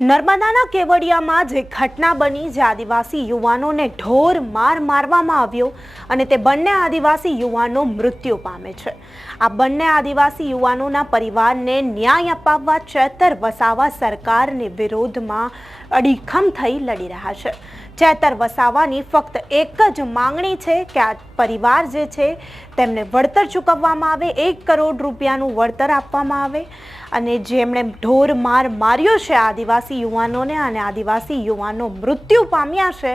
નર્મદાના કેવડિયામાં જે ઘટના બની જે આદિવાસી યુવાનોને ઢોર માર મારવામાં આવ્યો અને તે બંને આદિવાસી યુવાનો મૃત્યુ પામે છે. આ બંને આદિવાસી યુવાનોના પરિવારને ન્યાય અપાવવા, ચેતર વસાવા સરકારની વિરોધમાં અડીખમ થઈ લડી રહ્યા છે. ચેતર વસાવાની ફક્ત એક જ માંગણી છે કે આ પરિવાર જે છે તેમને વળતર ચૂકવવામાં આવે, એક કરોડ રૂપિયાનું વળતર આપવામાં આવે. અને જેમણે ઢોર માર માર્યો છે આદિવાસી યુવાનોને અને આદિવાસી યુવાનો મૃત્યુ પામ્યા છે,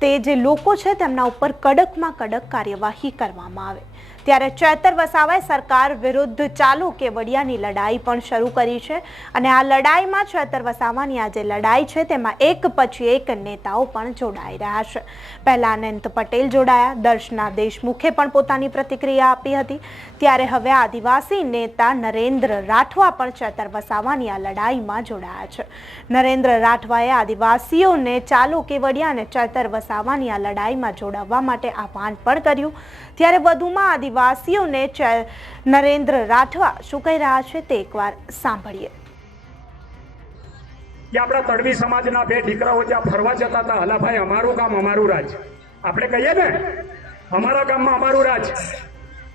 તે જે લોકો છે તેમના ઉપર કડકમાં કડક કાર્યવાહી કરવામાં આવે. ત્યારે ચેતર વસાવાએ સરકાર વિરુદ્ધ ચાલુ કેવડિયાની લડાઈ પણ શરૂ કરી છે. અને આ લડાઈમાં ચેતર વસાવાની આ જે લડાઈ છે, તેમાં એક પછી એક નેતાઓ પણ જોડાઈ રહ્યા છે. પહેલા અનંત પટેલ જોડાયા, દર્શના દેશમુખે પણ પોતાની પ્રતિક્રિયા આપી હતી. ત્યારે હવે આદિવાસી નેતા નરેન્દ્ર રાઠવા પણ ચેતર વસાવાની આ લડાઈમાં જોડાયા છે. નરેન્દ્ર રાઠવાએ આદિવાસીઓને ચાલુ કેવડિયા અને ચેતર વસાવાની આ લડાઈમાં જોડાવવા માટે આહવાન પણ કર્યું. ત્યારે વધુમાં આદિવાસીઓને ચે- નરેન્દ્ર રાઠવા શું કહી રહ્યા છે તે એકવાર સાંભળીએ. કે આપણા તડવી સમાજના બે દીકરાઓ ત્યાં ફરવા જતા હતા ભાઈ અમારું ગામ અમારું રાજ. આપણે કહીએ ને, અમારા ગામમાં અમારું રાજ.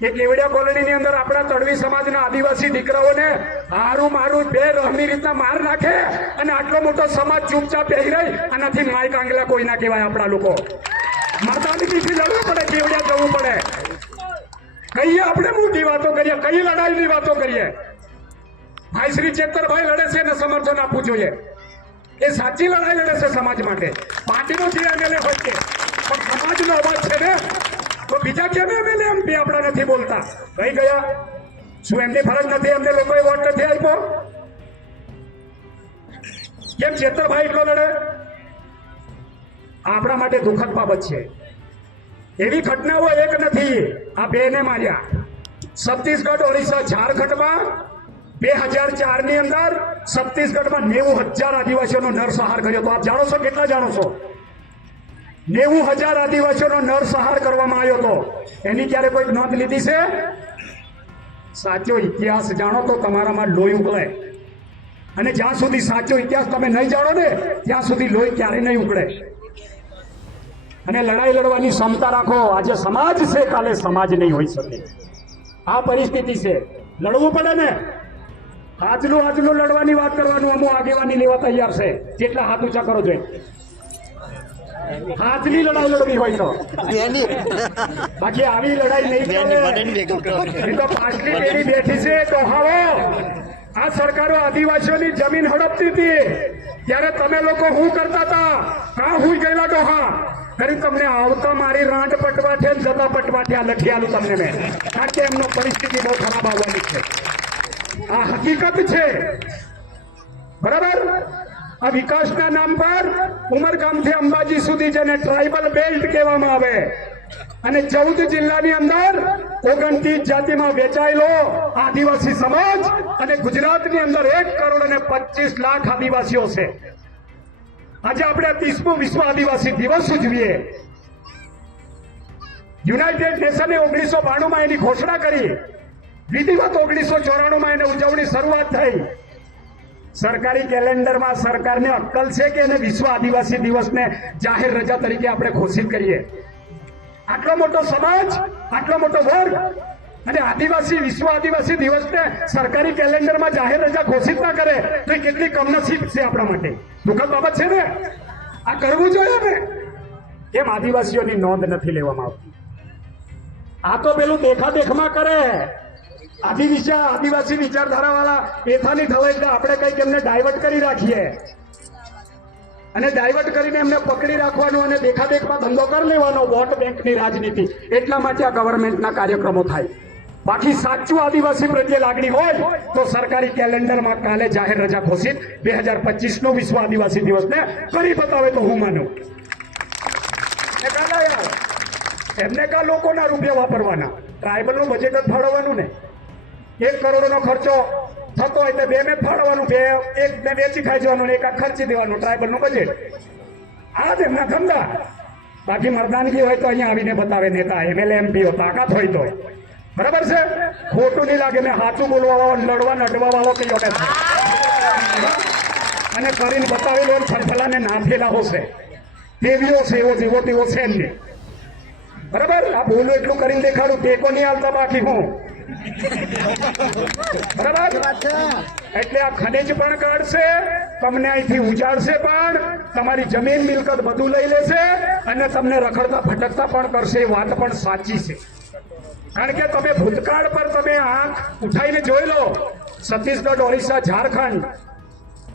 એ કેવડિયા કોલોનીની અંદર આપણા તડવી સમાજના આદિવાસી દીકરાઓને હારું મારું બે રહમી રીતના માર નાખે અને આટલો મોટો સમાજ ચૂપચાપ બેહી રહી, આનાથી માય કાંગલા કોઈ ના કહેવાય આપણા લોકો. મરદાનગીથી લડવું પડે, કેવડિયા જવું પડે. કહીએ આપણે મોટી વાતો કરીએ, કઈ લડાઈની વાતો કરીએ? ભાઈ શ્રી ચેતરભાઈ લડે છે એને સમર્થન આપવું જોઈએ. એ સાચી લડાઈ લડે છે સમાજ માટે. પાર્ટીનો જે એમએલએ હોય છે. પણ સમાજનો અવાજ છે ને, તો બીજા કેમ એમએલએ એમપી આપણા નથી બોલતા? કઈ ગયા? શું એમની ફરજ નથી? એમને લોકોએ વોટ નથી આપ્યો? કેમ ચેતરભાઈ એટલો લડે? આપણા માટે દુઃખદ બાબત છે. એવી ઘટનાઓ એક નથી. આ બેને માર્યા. છત્તીસગઢ, ઓડિશા, ઝારખંડમાં બે હજાર ચારની અંદર છત્તીસગઢમાં નેવું હજાર આદિવાસીઓનો નરસંહાર કર્યો તો આપ જાણો છો, કેટલા જાણો છો? નેવું હજાર આદિવાસીઓનો નરસંહાર કરવામાં આવ્યો હતો. એની ક્યારે કોઈ નોંધ લીધી છે? સાચો ઇતિહાસ જાણો તો તમારામાં લોહી ઉકળે. અને જ્યાં સુધી સાચો ઇતિહાસ તમે નહીં જાણો ને, ત્યાં સુધી લોહી ક્યારે નહીં ઉકળે. અને લડાઈ લડવાની ક્ષમતા રાખો. આજે સમાજ છે કાલે સમાજ નહીં હોઈ શકે. આ પરિસ્થિતિ છે. લડવું પડે ને? આજનું આજનું લડવાની વાત કરવાનું અમુ આગેવાની લેવા તૈયાર છે. જેટલા હાથ ઊંચા કરો જોઈએ હાથની લડાઈ લડવી હોય તો. બાકી આવી લડાઈ નહીં તો પાછલી પેઢી બેઠી છે ડોહાઓ આ સરકારો આદિવાસીઓની જમીન હડપતી હતી. ત્યારે તમે લોકો શું કરતા હતા? કા હું ગયેલા ડોહા? કરી તમને આવતા મારી રાંટ પટવા છે જતા પટવાઠે આ લખી તમને મેં. કારણ કે એમનો પરિસ્થિતિ બહુ ખરાબ આવવાની છે. આ હકીકત છે. બરાબર? આ વિકાસના નામ પર ઉમરગામથી અંબાજી સુધી જેને ટ્રાઇબલ બેલ્ટ કહેવામાં આવે, અને ચૌદ જિલ્લાની અંદર ઓગણત્રીસ જાતિમાં વેચાયેલો આદિવાસી સમાજ અને ગુજરાતની અંદર એક કરોડ અને પચીસ લાખ આદિવાસીઓ છે. આજે આપણે ત્રીસમો વિશ્વ આદિવાસી દિવસ ઉજવીએ. યુનાઇટેડ નેશને ઓગણીસો બાણુંમાં એની ઘોષણા કરી. વિધિવત ઓગણીસો ચોરાણુંમાં એને ઉજવણી શરૂઆત થઈ. સરકારી કેલેન્ડરમાં સરકારને અક્કલ છે કે એને વિશ્વ આદિવાસી દિવસને જાહેર રજા તરીકે આપણે ઘોષિત કરીએ. આટલો મોટો સમાજ, આટલો મોટો વર્ગ અને આદિવાસી, વિશ્વ આદિવાસી દિવસને સરકારી કેલેન્ડરમાં જાહેર રજા ઘોષિત ના કરે તો એ કેટલી કમનસીબ છે આપણા માટે. દુઃખદ બાબત છે ને? આ કરવું જોઈએ ને? એમ આદિવાસીઓની નોંધ નથી લેવામાં આવતી. આ તો પેલું દેખાદેખમાં કરે. આદિ વિચાર આદિવાસી વિચારધારા વાળા એથાની થવાય આપણે કંઈક એમને ડાયવર્ટ કરી રાખીએ. અને ડાયવર્ટ કરીને એમને પકડી રાખવાનો અને દેખાદેખમાં ધંધો કરી લેવાનો વોટ બેંકની રાજનીતિ. એટલા માટે આ ગવર્મેન્ટના કાર્યક્રમો થાય. બાકી સાચું આદિવાસી પ્રત્યે લાગણી હોય તો સરકારી કેલેન્ડરમાં કાલે જાહેર રજા ઘોષિત. બે હજાર પચીસ નો વિશ્વ આદિવાસી દિવસને કરી બતાવે તો હું માનું. એમને કા લોકોના રૂપિયા વાપરવાના? ટ્રાઇબલનું બજેટ જ ફાળવવાનું ને. એક કરોડનો ખર્ચો થતો હોય તો બે ને ફાળવવાનું. બે એક ને વેચી ખાઈ જવાનું એક આ ખર્ચી દેવાનું ટ્રાઇબલનું બજેટ આ જ એમના ધંધા. બાકી મરદાનગી હોય તો અહીંયા આવીને બતાવે નેતા એમએલએ એમપીઓ તાકાત હોય તો. બરાબર છે? ખોટું નહીં લાગે. મેં સાચું બોલવા વાળો લડવા નડવા વાળો કયો અને કરીને બતાવેલો ફરફલાને નાખેલા હશે. દેવીઓ છે, એવો જેવો તેવો છે એમને બરાબર? આ બોલું એટલું કરીને દેખાડું, ટેકો નહીં હાલતા બાકી હું. બરાબર? એટલે આ ખનીજ પણ કાઢશે, તમને અહીંથી ઉજાડશે પણ, તમારી જમીન મિલકત બધું લઈ લેશે અને તમને રખડતા ભટકતા પણ કરશે વાત પણ સાચી છે. કારણ કે તમે ભૂતકાળ પર તમે આંખ ઉઠાઈને જોઈ લો, છત્તીસગઢ ઓરિસ્સા ઝારખંડ.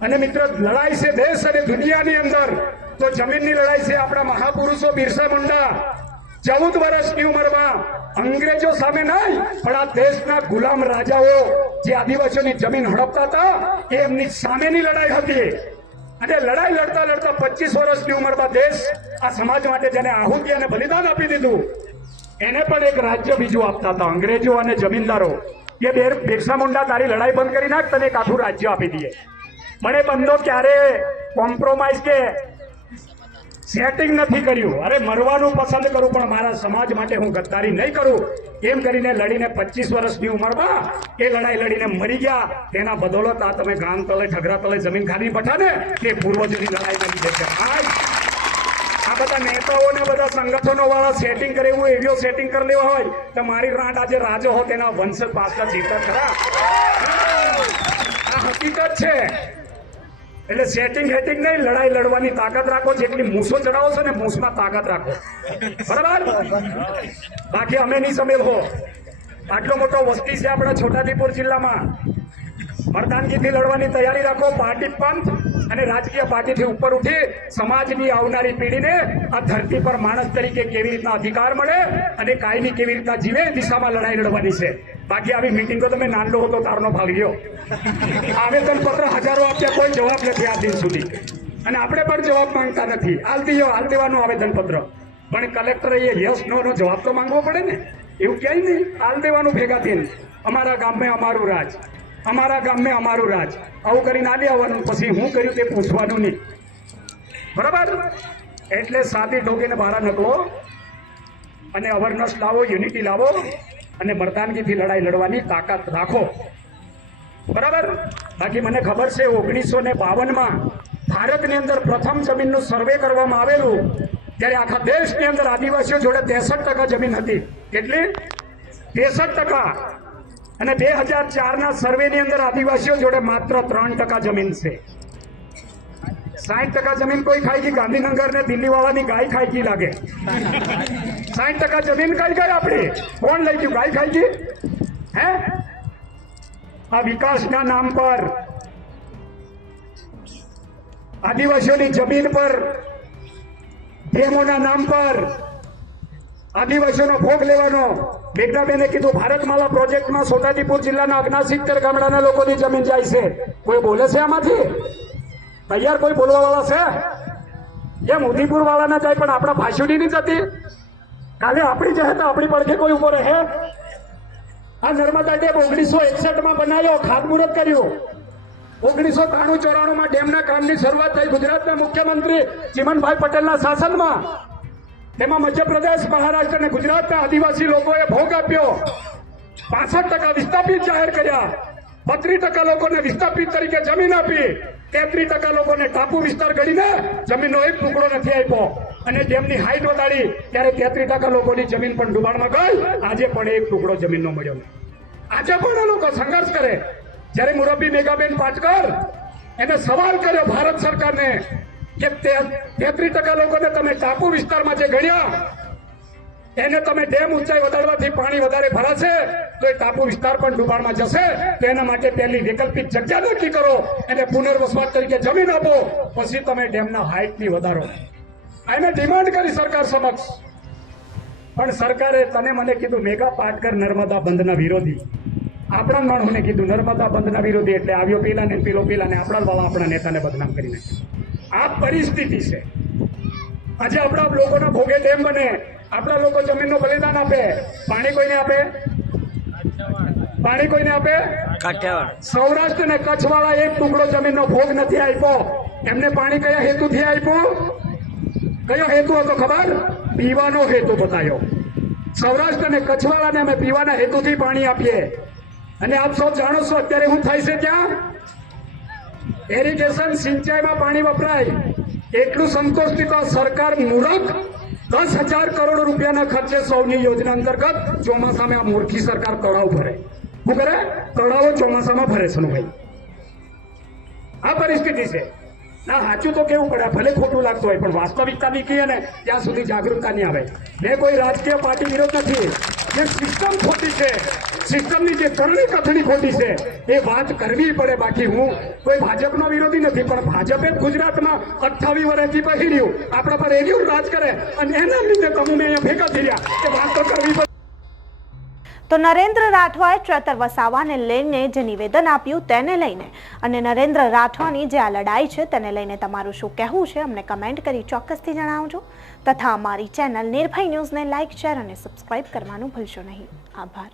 અને મિત્ર, લડાઈ છે દેશ અને દુનિયાની અંદર. તો જમીનની લડાઈ છે આપણા મહાપુરુષો બિરસા મુંડા. ચૌદ વર્ષની ઉંમરમાં અંગ્રેજો સામે નહીં, પણ આ દેશના ગુલામ રાજાઓ જે આદિવાસીઓની જમીન હડપતા હતા, એ એમની સામેની લડાઈ હતી. અને લડાઈ લડતા લડતા પચીસ વર્ષની ઉંમરમાં દેશ આ સમાજ માટે જેને આહુતિ અને બલિદાન આપી દીધું એને પણ એક રાજ્ય બીજું આપતા હતા. અંગ્રેજો અને જમીનદારો. કે બેર, બિરસા મુંડા તારી લડાઈ બંધ કરી નાખ, તને એક આખું રાજ્ય આપી દઈએ. મને બંધો ક્યારે કોમ્પ્રોમાઇઝ કે સેટિંગ નથી કર્યું? અરે, મરવાનું પસંદ કરું, પણ મારા સમાજ માટે હું ગદ્દારી નહીં કરું. એમ કરીને લડીને પચીસ વર્ષની ઉંમરમાં એ લડાઈ લડીને મરી ગયા. તેના બદોલત આ તમે ગામ તલે ઠગરા તલે જમીન ખાલી પઠાને, તે પૂર્વજોની લડાઈ બની જશે આજ બધા નેતાઓને બધા સંગઠનો વાળા સેટિંગ કરે, એવું એવીઓ સેટિંગ કરી લેવા હોય, તો મારી રાટ આજે રાજો હો તેના વંશ પાછળ જીતા ખરા. આ હકીકત છે. એટલે સેટિંગ હેટિંગ નહીં, લડાઈ લડવાની તાકાત રાખો, જેટલી મૂસો ચડાવો છો ને મૂસમાં તાકાત રાખો. બરાબર? બાકી અમે નહીં સમેલ હો. આટલો મોટો વસ્તી છે આપણા છોટાદીપુર જિલ્લામાં. મરદાનગીથી લડવાની તૈયારી રાખો પાર્ટી પંથ અને રાજકીય પાર્ટીથી ઉપર ઉઠી સમાજની આવનારી પેઢીને આ ધરતી પર માણસ તરીકે કેવી રીતના અધિકાર મળે અને કાયમી કેવી રીતના જીવે દિશામાં લડાઈ લડવાની છે. બાકી આવી મિટિંગો તમે નાનલો હતો તારનો ભાગ લ્યો. આવેદન પત્ર હજારો આપ્યા, કોઈ જવાબ નથી આ દિન સુધી. અને આપણે પણ જવાબ માંગતા નથી. હાલ દીયો હાલ દેવાનું આવેદન પત્ર. પણ કલેક્ટરે એ યસ, નો નો જવાબ તો માંગવો પડે ને. એવું ક્યાંય નહીં. હાલ દેવાનું ભેગા થઈને. અમારા ગામમાં અમારું રાજ. અમારા ગામને અમારું રાજ. આવું કરીને આવી આવવાનું. પછી હું કર્યું તે પૂછવાનું નહીં. બરાબર? એટલે સાદી ઢોકીને બહાર નકલો અને અવરનેસ લાવો યુનિટી લાવો અને મરદાનગીથી લડાઈ લડવાની તાકાત રાખો. બરાબર? બાકી મને ખબર છે, ઓગણીસો ને બાવનમાં ભારતની અંદર પ્રથમ જમીનનું સર્વે કરવામાં આવેલું, ત્યારે આખા દેશની અંદર આદિવાસીઓ જોડે ત્રેસઠ ટકા જમીન હતી. કેટલી? ત્રેસઠ ટકા. અને બે હજાર ચારના સર્વેની અંદર આદિવાસીઓ જોડે માત્ર ત્રણ ટકા જમીન છે. સાઠ ટકા જમીન કોઈ ખાઈ ગઈ, ગાંધીનગર ને દિલ્હી વાળાની ગાય ખાઈ ગઈ લાગે. સાઠ ટકા જમીન કઈ ગઈ આપણી. કોણ લઈ ગયું? ગાય ખાઈ ગઈ? હે? આ વિકાસના નામ પર, આદિવાસીઓની જમીન પર ડેમોના નામ પર, આદિવાસીઓનો ભોગ લેવાનો મેઘનાબેને કીધું, ભારતમાલા પ્રોજેક્ટમાં છોટાદીપુર જિલ્લાના અગના સિત્તેર ગામડાના લોકોની જમીન જાય છે. કોઈ બોલે છે આમાંથી? તૈયાર કોઈ બોલવાવાળા છે? એમ ઉદયપુર વાળાના જાય, પણ આપણા ભાષુડી ની જતી કાલે આપણી જાય તો આપણી પડખે કોઈ ઊભો રહે. આ નર્મદા ડેમ ઓગણીસો એકસઠમાં બનાવ્યો, ખાતમુહૂર્ત કર્યું. ઓગણીસો ત્રાણું ચોરાણું માં ડેમના કામની શરૂઆત થઈ ગુજરાતના મુખ્યમંત્રી ચિમનભાઈ પટેલના શાસનમાં. તેમાં મધ્યપ્રદેશ, મહારાષ્ટ્ર અને ગુજરાતના આદિવાસી લોકોએ ભોગ આપ્યો. પાસઠ ટકા વિસ્થાપિત જાહેર કર્યા. બત્રીસ ટકા લોકોને વિસ્થાપિત તરીકે જમીન આપી. તેત્રીસ ટકા લોકોને ટાપુ વિસ્તાર ગણીને જમીનનો એક ટુકડો નથી આપ્યો. અને જેમની હાઈટ વધારી, ત્યારે તેત્રીસ ટકા લોકોની જમીન પણ ડુબાણમાં ગઈ. આજે પણ એક ટુકડો જમીનનો મળ્યો આજે પણ એ લોકો સંઘર્ષ કરે. જ્યારે મુરબ્બી મેઘાબેન પાટકર એને સવાલ કર્યો ભારત સરકારને કે તેત્રીસ ટકા લોકોને તમે ટાપુ વિસ્તારમાં જે ગણ્યા, એને તમે ડેમ ઊંચાઈ વધારવાથી પાણી વધારે ભરાશે, તો એ ટાપુ વિસ્તાર પણ ડુબાણમાં જશે. તો એના માટે પહેલી વૈકલ્પિક જગ્યા નક્કી કરો, એને પુનર્વસવાટ તરીકે જમીન આપો, પછી તમે ડેમના હાઇટની વધારો. એને ડિમાન્ડ કરી સરકાર સમક્ષ. પણ સરકારે તને મને કીધું, મેગા પાટકર નર્મદા બંધના વિરોધી. આપણા માણસોને કીધું, નર્મદા બંધના વિરોધી એટલે આવ્યો પેલા ને પેલો પેલા ને આપણા વાળા આપણા નેતાને બદનામ કરી નાખ્યા. આ પરિસ્થિતિ છે. આજે આપણા લોકોના ભોગે ડેમ બને. આપણા લોકો જમીનનું બલિદાન આપે. પાણી કોઈને આપે? પાણી કોઈને આપે? સૌરાષ્ટ્ર અને કચ્છ વાળા એક ટુકડો જમીનનો ભોગ નથી આપ્યો. એમને પાણી કયા હેતુથી આપ્યું? કયો હેતુ હતો ખબર? પીવાનો હેતુ બતાવ્યો સૌરાષ્ટ્ર અને કચ્છ વાળાને અમે પીવાના હેતુથી પાણી આપીએ. અને આપ સૌ જાણો છો અત્યારે શું થાય છે ત્યાં એરિગેશન સિંચાઈમાં પાણી વપરાય. એટલું તો સરકાર મૂરખ દસ હજાર કરોડ રૂપિયાના ખર્ચે સૌની યોજના અંતર્ગત ચોમાસામાં આ મૂર્ખી સરકાર તળાવ ભરે. શું કરે? તળાવો ચોમાસામાં ભરે છે ભાઈ. આ પરિસ્થિતિ છે. ના, સાચું તો કેવું પડે? ભલે ખોટું લાગતું હોય, પણ વાસ્તવિકતા ની કહીએ ને, ત્યાં સુધી જાગૃતતા નહીં આવે. મેં કોઈ રાજકીય પાર્ટી વિરોધ નથી. જે સિસ્ટમ ખોટી છે સિસ્ટમની જે કરણી કથણી ખોટી છે, એ વાત કરવી પડે બાકી હું કોઈ ભાજપનો વિરોધી નથી, પણ ભાજપે ગુજરાતમાં અઠ્ઠાવીસ વર્ષથી પહેર્યું. આપણા પર એવું રાજ કરે અને એના લીધે તમે અહીંયા ભેગા થઈ રહ્યા. તો નરેન્દ્ર રાઠવાએ ચેતર વસાવાને લઈને જે નિવેદન આપ્યું તેને લઈને. અને નરેન્દ્ર રાઠવાની જે આ લડાઈ છે તેને લઈને તમારું શું કહેવું છે અમને કમેન્ટ કરી ચોક્કસથી જણાવજો. તથા અમારી ચેનલ નિર્ભય ન્યૂઝને લાઇક શેર અને સબસ્ક્રાઇબ કરવાનું ભૂલશો નહીં. આભાર.